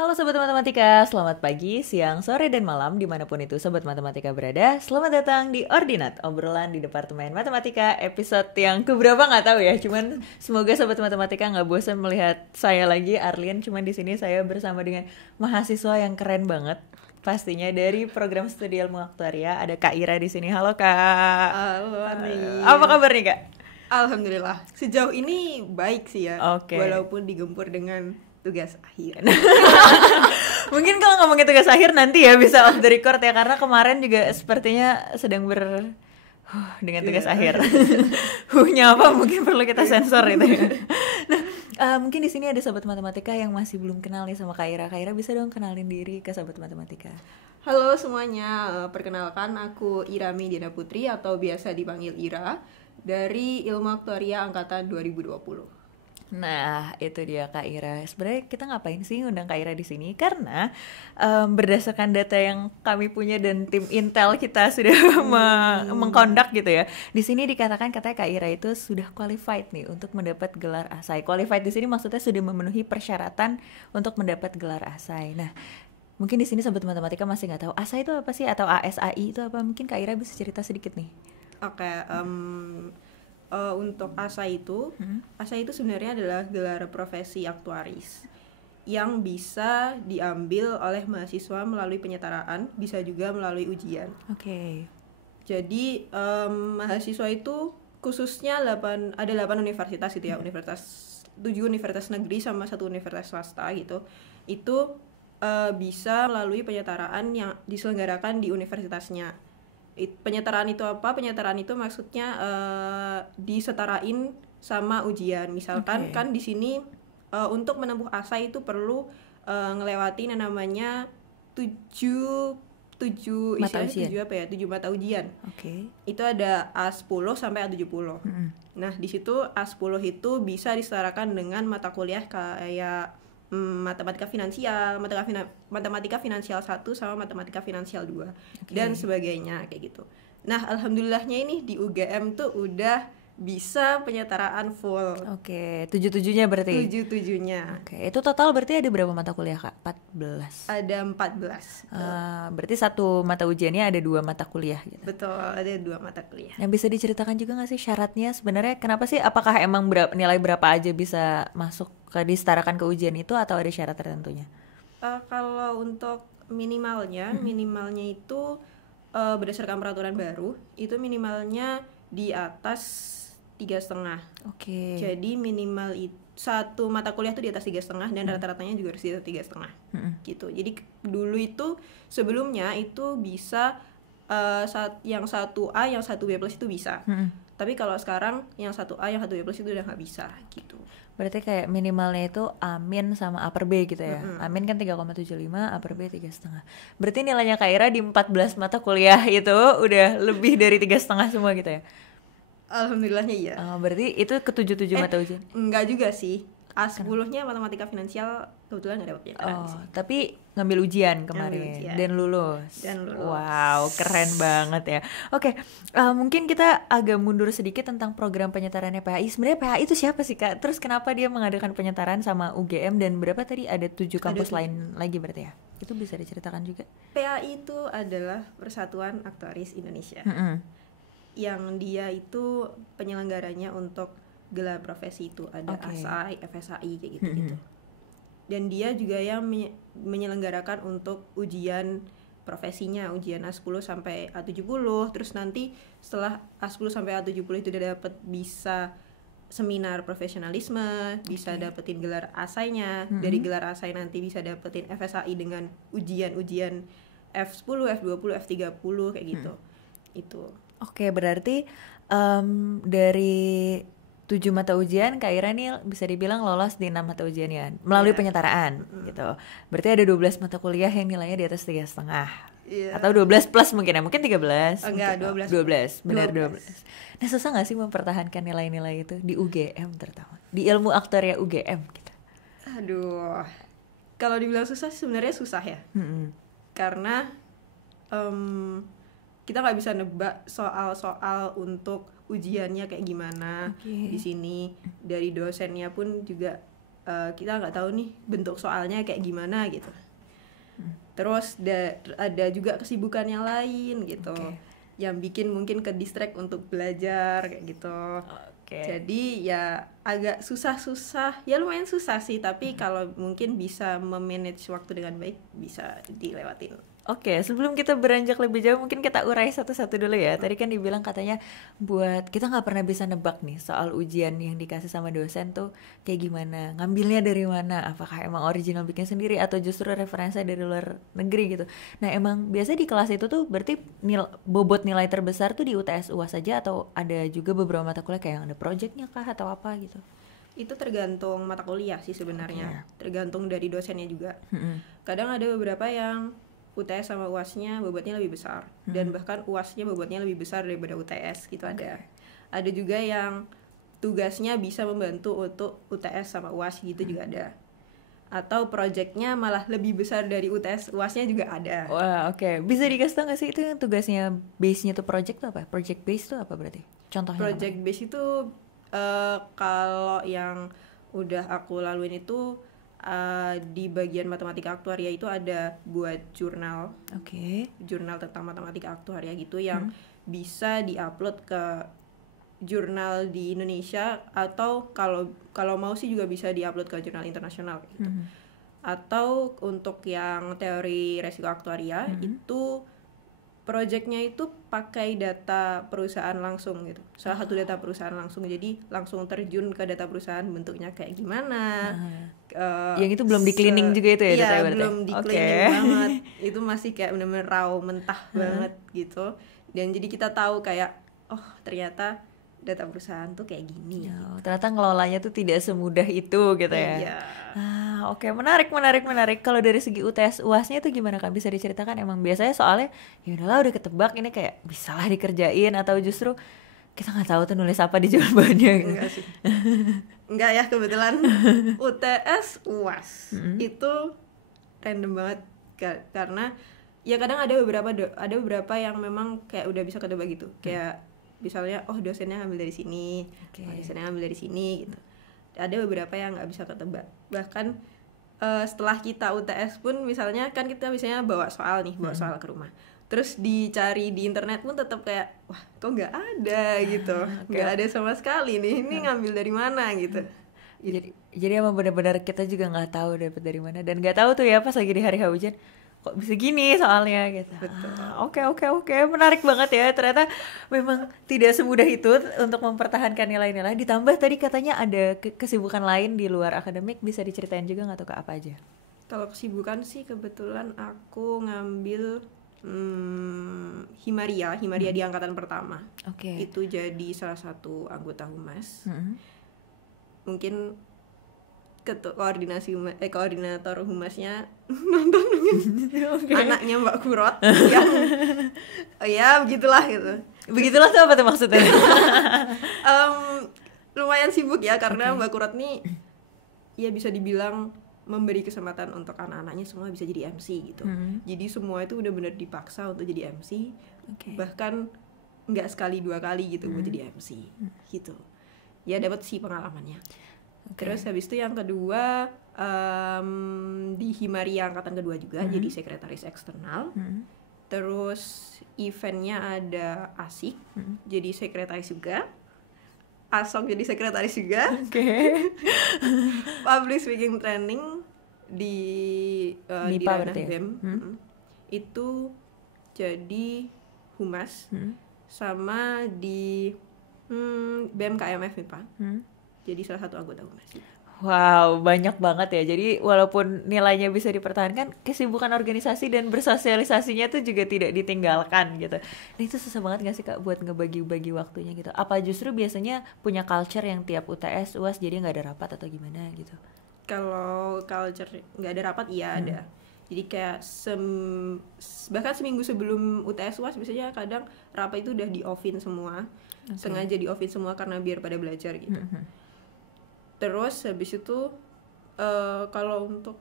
Halo Sobat Matematika, selamat pagi, siang, sore, dan malam dimanapun itu Sobat Matematika berada. Selamat datang di Ordinat, obrolan di Departemen Matematika, episode yang keberapa nggak tahu ya. Cuman semoga Sobat Matematika nggak bosan melihat saya lagi, Arlin. Cuman di sini saya bersama dengan mahasiswa yang keren banget. Pastinya dari program studi ilmu aktuaria ada Kak Ira di sini. Halo Kak. Halo Arlin. Apa kabar nih Kak? Alhamdulillah. Sejauh ini baik sih ya. Oke. Walaupun digempur dengan tugas akhir. Mungkin kalau ngomongin tugas akhir nanti ya bisa off the record ya, karena kemarin juga sepertinya sedang dengan tugas akhir. Hunya apa mungkin perlu kita sensor itu ya. Nah, mungkin di sini ada sobat matematika yang masih belum kenal nih sama Kak Ira. Kak Ira bisa dong kenalin diri ke sobat matematika. Halo semuanya, perkenalkan aku Irami Diana Putri atau biasa dipanggil Ira dari Ilmu Aktuaria angkatan 2020. Nah, itu dia Kak Ira. Sebenarnya kita ngapain sih ngundang Kak Ira di sini? Karena berdasarkan data yang kami punya dan tim Intel kita sudah mengkondak gitu ya. Di sini dikatakan katanya Kak Ira itu sudah qualified nih untuk mendapat gelar ASAI. Qualified di sini maksudnya sudah memenuhi persyaratan untuk mendapat gelar ASAI. Nah, mungkin di sini sobat matematika masih nggak tahu ASAI itu apa sih atau ASAI itu apa? Mungkin Kak Ira bisa cerita sedikit nih. Oke, untuk ASA itu sebenarnya adalah gelar profesi aktuaris yang bisa diambil oleh mahasiswa melalui penyetaraan, bisa juga melalui ujian. Oke. Jadi mahasiswa itu khususnya ada 8 universitas gitu ya, 7 universitas negeri sama 1 universitas swasta gitu. Itu bisa melalui penyetaraan yang diselenggarakan di universitasnya. Penyetaraan itu apa? Penyetaraan itu maksudnya disetarain sama ujian. Misalkan kan di sini untuk menempuh ASA itu perlu ngelewatin yang namanya 7 mata ujian. Itu ada A10 sampai A70. Nah, di situ A10 itu bisa disetarakan dengan mata kuliah kayak matematika finansial, matematika finansial 1 sama matematika finansial 2 dan sebagainya kayak gitu. Nah, alhamdulillahnya ini di UGM tuh udah bisa penyetaraan full. Oke, 7-7-nya berarti? 7-7-nya. Oke, itu total berarti ada berapa mata kuliah Kak? 14? Ada 14. Berarti satu mata ujiannya ada 2 mata kuliah gitu? Betul, ada 2 mata kuliah. Yang bisa diceritakan juga gak sih syaratnya sebenarnya? Kenapa sih? Apakah emang nilai berapa aja bisa masuk disetarakan ke ujian itu atau ada syarat tertentunya? Kalau untuk minimalnya itu berdasarkan peraturan baru, itu minimalnya di atas 3,5. Oke. Jadi minimal satu mata kuliah tuh di atas 3,5 dan rata-ratanya juga harus di atas 3,5. Gitu. Jadi dulu itu sebelumnya itu bisa yang 1A, yang 1B+ itu bisa. Tapi kalau sekarang yang 1A, yang 1B+ itu udah nggak bisa gitu. Berarti kayak minimalnya itu A- sama A per B gitu ya. A- kan 3,75, A per B 3,5. Berarti nilainya Kak Ira di 14 mata kuliah itu udah lebih dari 3,5 semua gitu ya? Alhamdulillahnya iya. Berarti itu ke 7 mata ujian? Enggak juga sih. A10-nya matematika finansial kebetulan gak dapat penyetaraan sih. Tapi ngambil ujian kemarin dan lulus. Wow, keren banget ya. Oke, mungkin kita agak mundur sedikit tentang program penyetarannya PHI. Sebenarnya PHI itu siapa sih Kak? Terus kenapa dia mengadakan penyetaraan sama UGM dan berapa tadi? Ada 7 kampus lain lagi berarti ya? Itu bisa diceritakan juga? PHI itu adalah Persatuan Aktuaris Indonesia. Yang dia itu penyelenggaranya untuk gelar profesi itu ada ASAI, FSAI kayak gitu. Dan dia juga yang menyelenggarakan untuk ujian profesinya, ujian A10 sampai A70. Terus nanti setelah A10 sampai A70 itu udah dapet bisa seminar profesionalisme, bisa dapetin gelar ASAI-nya. Dari gelar ASAI nanti bisa dapetin FSAI dengan ujian-ujian F10, F20, F30 kayak gitu. Itu. Oke, berarti dari 7 mata ujian Kak Ira nih bisa dibilang lolos di 6 mata ujian ya melalui penyetaraan gitu. Berarti ada 12 mata kuliah yang nilainya di atas 3,5. Atau 12 plus mungkin ya, mungkin 13. Enggak, 12. Benar 12. Nah, susah gak sih mempertahankan nilai-nilai itu di UGM terutama? Di ilmu aktuaria UGM gitu. Aduh. Kalau dibilang susah sebenarnya susah ya. Karena kita nggak bisa nebak soal-soal untuk ujiannya kayak gimana di sini. Dari dosennya pun juga kita nggak tahu nih bentuk soalnya kayak gimana gitu. Terus ada juga kesibukan yang lain gitu, yang bikin mungkin ke distract untuk belajar kayak gitu. Jadi ya agak susah, ya lumayan susah sih, tapi kalau mungkin bisa memanage waktu dengan baik bisa dilewatin. Oke, sebelum kita beranjak lebih jauh mungkin kita urai satu-satu dulu ya. Tadi kan dibilang katanya buat kita nggak pernah bisa nebak nih soal ujian yang dikasih sama dosen tuh kayak gimana, ngambilnya dari mana, apakah emang original bikin sendiri atau justru referensi dari luar negeri gitu. Nah emang biasa di kelas itu tuh berarti bobot nilai terbesar tuh di UTS UAS saja atau ada juga beberapa mata kuliah kayak yang ada projectnya kah atau apa gitu? Itu tergantung mata kuliah sih sebenarnya, tergantung dari dosennya juga. Kadang ada beberapa yang UTS sama UAS-nya bobotnya lebih besar, dan bahkan UAS-nya bobotnya lebih besar daripada UTS gitu. Ada juga yang tugasnya bisa membantu untuk UTS sama UAS gitu juga ada. Atau projectnya malah lebih besar dari UTS UAS-nya juga ada. Wah, bisa dikasih tau gak sih itu yang tugasnya base-nya tuh project tuh apa? Project base tuh apa berarti? Contohnya project apa? Base itu kalau yang udah aku laluin itu di bagian matematika aktuaria itu ada buat jurnal, jurnal tentang matematika aktuaria gitu yang bisa diupload ke jurnal di Indonesia, atau kalau mau sih juga bisa diupload ke jurnal internasional gitu. Atau untuk yang teori resiko aktuaria itu projectnya itu pakai data perusahaan langsung gitu, salah satu data perusahaan langsung, jadi langsung terjun ke data perusahaan bentuknya kayak gimana. Yang itu belum di cleaning juga itu ya? Iya, belum di cleaning banget, itu masih kayak bener-bener raw mentah banget gitu. Dan jadi kita tahu kayak oh ternyata data perusahaan tuh kayak gini. Ternyata ngelolanya tuh tidak semudah itu gitu ya. Iya. Menarik. Kalau dari segi UTS UAS-nya itu gimana Kak? Bisa diceritakan? Emang biasanya soalnya ya udahlah udah ketebak ini kayak bisalah dikerjain, atau justru kita nggak tahu tuh nulis apa di jawabannya gitu. Enggak sih. Enggak ya, kebetulan UTS UAS itu random banget karena ya kadang ada beberapa yang memang kayak udah bisa ketebak gitu. Kayak misalnya dosennya ngambil dari sini, dosennya ngambil dari sini gitu. Ada beberapa yang nggak bisa ketebak. Bahkan setelah kita UTS pun misalnya kan kita biasanya bawa soal ke rumah. Terus dicari di internet pun tetap kayak wah kok nggak ada gitu, nggak ada sama sekali nih, ini ngambil dari mana gitu. Jadi emang benar-benar kita juga nggak tahu dapat dari mana, dan nggak tahu tuh ya pas lagi di hari hujan kok bisa gini soalnya gitu. Betul. Oke, menarik banget ya. Ternyata memang tidak semudah itu untuk mempertahankan nilai-nilai. Ditambah tadi katanya ada kesibukan lain di luar akademik, bisa diceritain juga nggak tuh Kak, apa aja? Kalau kesibukan sih kebetulan aku ngambil Himaria di angkatan pertama. Itu jadi salah satu anggota humas. Mungkin koordinator humasnya nonton anaknya Mbak Kurot yang ya begitulah gitu. Begitulah tuh apa tuh maksudnya? Lumayan sibuk ya karena Mbak Kurot nih ya bisa dibilang memberi kesempatan untuk anak-anaknya semua bisa jadi MC gitu. Jadi semua itu benar-benar dipaksa untuk jadi MC. Bahkan nggak sekali 2 kali gitu buat jadi MC gitu. Ya dapat sih pengalamannya. Terus habis itu yang kedua di Himaria angkatan kedua juga jadi sekretaris eksternal. Terus eventnya ada ASIK jadi sekretaris juga, ASOK jadi sekretaris juga. Public speaking training di ranah BEM itu jadi humas, sama di BEM KMF MIPA jadi salah satu anggota humas. Wow, banyak banget ya. Jadi walaupun nilainya bisa dipertahankan, kesibukan organisasi dan bersosialisasinya tuh juga tidak ditinggalkan gitu. Nah, itu susah banget gak sih Kak buat ngebagi-bagi waktunya gitu? Apa justru biasanya punya culture yang tiap UTS, UAS jadi gak ada rapat atau gimana gitu? Kalau culture gak ada rapat, iya ada. Jadi kayak bahkan seminggu sebelum UTS UAS biasanya kadang rapat itu udah di-off-in semua. Sengaja di-off-in semua karena biar pada belajar gitu. Terus habis itu kalau untuk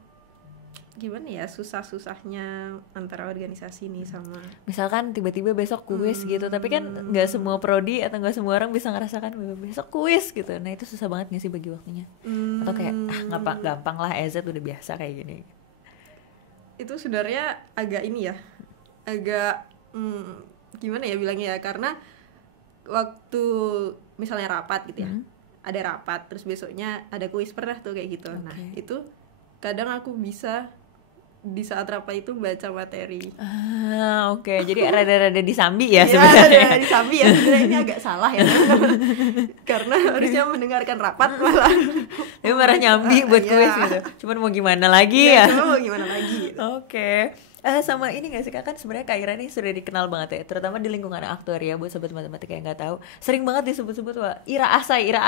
gimana ya, susah-susahnya antara organisasi nih sama misalkan tiba-tiba besok kuis gitu, tapi kan nggak semua prodi atau nggak semua orang bisa ngerasakan besok kuis gitu. Nah itu susah banget nggak sih bagi waktunya? Atau kayak gampang lah, EZ udah biasa kayak gini. Itu sebenarnya agak ini ya, agak gimana ya bilangnya ya, karena waktu misalnya rapat gitu ya, ada rapat terus besoknya ada kuis, pernah tuh kayak gitu. Nah itu kadang aku bisa di saat rapat itu baca materi. Jadi rada-rada disambi ya sebenarnya. Iya, disambi ya sebenarnya, ini agak salah ya. Karena harusnya mendengarkan rapat malah tapi malah nyambi buat kuis gitu. Cuman mau gimana lagi ya? Cuma mau gimana lagi gitu. Sama ini gak sih Kak, kan sebenarnya Kak Ira nih sudah dikenal banget ya, terutama di lingkungan aktuaria. Buat sobat matematika yang nggak tahu, sering banget disebut-sebut wah Ira Asai gitu.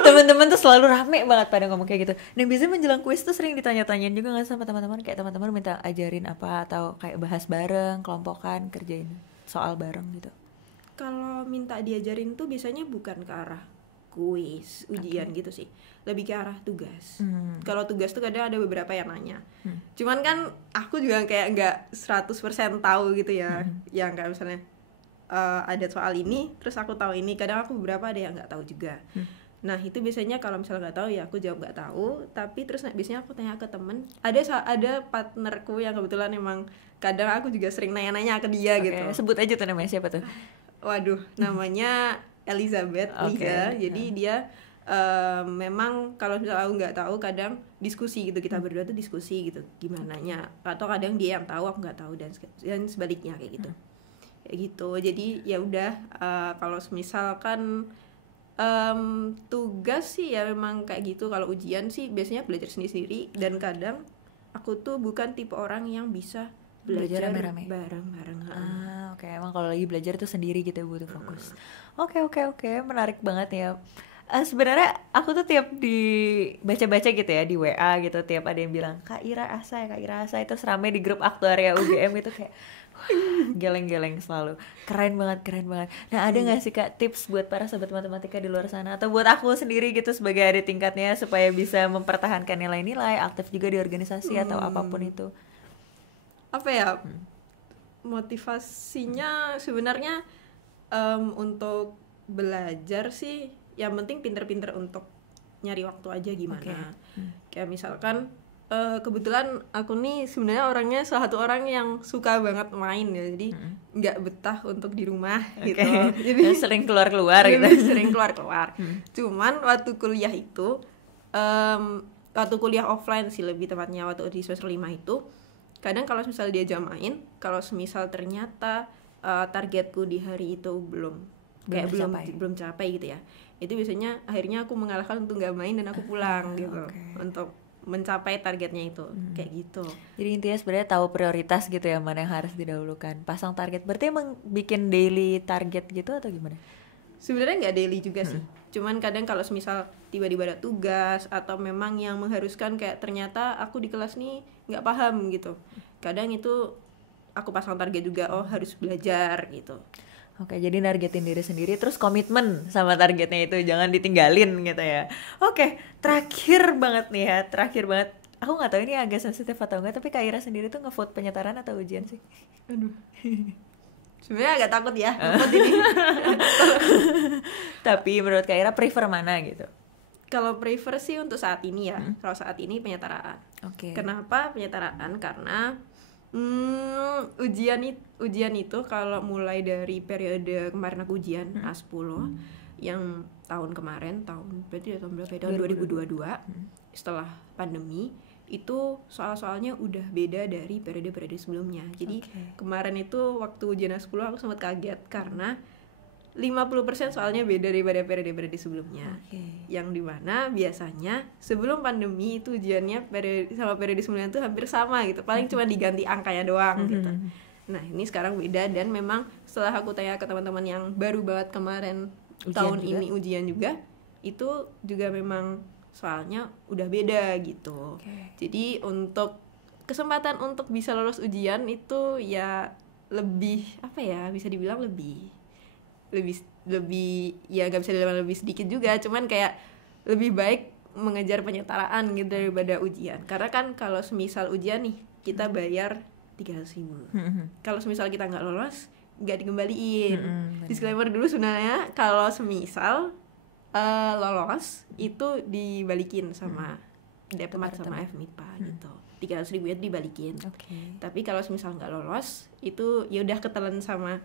Teman-teman tuh selalu rame banget pada ngomong kayak gitu. Dan biasanya menjelang kuis tuh sering ditanya-tanyain juga nggak sama teman-teman, kayak teman-teman minta ajarin apa atau kayak bahas bareng, kelompokan, kerjain soal bareng gitu. Kalau minta diajarin tuh biasanya bukan ke arah kuis, ujian gitu sih, lebih ke arah tugas. Kalau tugas tuh kadang ada beberapa yang nanya, cuman kan aku juga kayak nggak 100% tahu gitu ya. Yang kayak misalnya ada soal ini terus aku tahu ini, kadang aku beberapa ada yang nggak tahu juga. Nah itu biasanya kalau misalnya nggak tahu ya aku jawab nggak tahu, tapi terus biasanya aku tanya ke temen. Ada partnerku yang kebetulan emang kadang aku juga sering nanya-nanya ke dia gitu. Sebut aja tuh namanya, siapa tuh? Waduh, namanya Elizabeth. Liza. Jadi dia memang kalau misalnya aku nggak tahu kadang diskusi gitu, kita berdua tuh diskusi gitu gimana nya, atau kadang dia yang tahu aku nggak tahu, dan sebaliknya kayak gitu. Kayak gitu. Jadi ya udah, kalau misalkan tugas sih ya memang kayak gitu. Kalau ujian sih biasanya belajar sendiri-sendiri, dan kadang aku tuh bukan tipe orang yang bisa belajar bareng-bareng. Emang kalau lagi belajar tuh sendiri gitu ya, butuh fokus. Oke, menarik banget ya. Sebenarnya aku tuh tiap di baca-baca gitu ya di WA gitu, tiap ada yang bilang Kak Ira Asai terus rame di grup aktuaria UGM itu kayak geleng-geleng selalu. Keren banget. Nah ada nggak sih Kak tips buat para sobat matematika di luar sana, atau buat aku sendiri gitu sebagai adik tingkatnya, supaya bisa mempertahankan nilai-nilai, aktif juga di organisasi atau apapun itu? Apa ya, motivasinya sebenarnya untuk belajar sih yang penting pinter-pinter untuk nyari waktu aja gimana. Kayak misalkan kebetulan aku nih sebenarnya orangnya salah satu orang yang suka banget main ya, jadi nggak betah untuk di rumah gitu. Jadi sering keluar gitu. Sering keluar. Cuman waktu kuliah itu, waktu kuliah offline sih lebih tepatnya, waktu di semester 5 itu, kadang kalau misalnya dia jam main, kalau misal ternyata targetku di hari itu belum capai gitu ya, itu biasanya akhirnya aku mengalahkan untuk nggak main dan aku pulang gitu, untuk mencapai targetnya itu. Kayak gitu. Jadi intinya sebenarnya tahu prioritas gitu ya, mana yang harus didahulukan, pasang target. Berarti emang bikin daily target gitu atau gimana? Sebenarnya nggak daily juga sih, cuman kadang kalau misal tiba-tiba ada tugas atau memang yang mengharuskan kayak ternyata aku di kelas nih nggak paham gitu, kadang itu aku pasang target juga, harus belajar gitu. Oke, jadi nargetin diri sendiri, terus komitmen sama targetnya itu, jangan ditinggalin gitu ya. Oke, terakhir banget. Aku nggak tahu ini agak sensitif atau enggak, tapi Kak Ira sendiri tuh ngevote penyetaran atau ujian sih? Aduh. Sebenarnya agak takut ya ngevote ini. Tapi menurut Kak Ira prefer mana gitu? Kalau prefer sih untuk saat ini ya, kalau saat ini penyetaraan. Kenapa penyetaraan? Karena ujian itu kalau mulai dari periode kemarin aku ujian A10 yang tahun berarti tahun berapa ya? Tahun 2022 setelah pandemi, itu soal-soalnya udah beda dari periode-periode sebelumnya. Jadi kemarin itu waktu ujian A10 aku sempat kaget karena 50% soalnya beda daripada periode-periode sebelumnya. Yang dimana biasanya sebelum pandemi itu ujiannya periode sebelumnya itu hampir sama gitu, paling cuma diganti angkanya doang gitu. Nah ini sekarang beda, dan memang setelah aku tanya ke teman-teman yang baru banget kemarin ini ujian juga, itu juga memang soalnya udah beda gitu. Jadi untuk kesempatan untuk bisa lolos ujian itu ya lebih bisa dibilang lebih ya nggak bisa dibilang lebih sedikit juga, cuman kayak lebih baik mengejar penyetaraan gitu daripada ujian. Karena kan kalau semisal ujian nih kita bayar 300.000. Kalau semisal kita nggak lolos nggak dikembaliin. Disclaimer dulu sebenarnya kalau semisal lolos itu dibalikin sama Depmat sama FMIPA gitu. 300.000 itu dibalikin. Tapi kalau semisal nggak lolos itu ya udah ketelan sama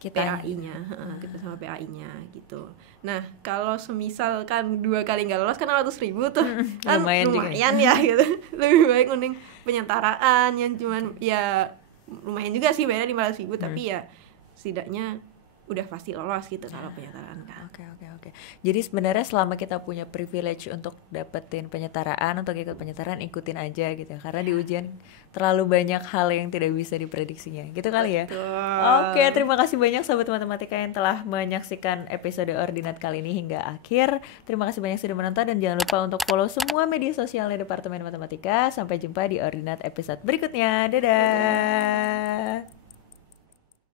PAI-nya, kita sama PAI-nya gitu. Nah kalau semisal kan 2 kali nggak lolos kan 100.000 tuh kan lumayan ya gitu. Lebih baik mending penyetaraan yang cuman ya lumayan juga sih bayarnya 500.000 tapi ya setidaknya udah pasti lolos gitu kalau penyetaraan kan. Oke. Jadi sebenarnya selama kita punya privilege untuk dapetin penyetaraan, untuk ikut penyetaraan, ikutin aja gitu. Karena di ujian terlalu banyak hal yang tidak bisa diprediksinya. Gitu kali ya. Oke, terima kasih banyak sobat matematika yang telah menyaksikan episode Ordinat kali ini hingga akhir. Terima kasih banyak sudah menonton dan jangan lupa untuk follow semua media sosialnya Departemen Matematika. Sampai jumpa di Ordinat episode berikutnya. Dadah.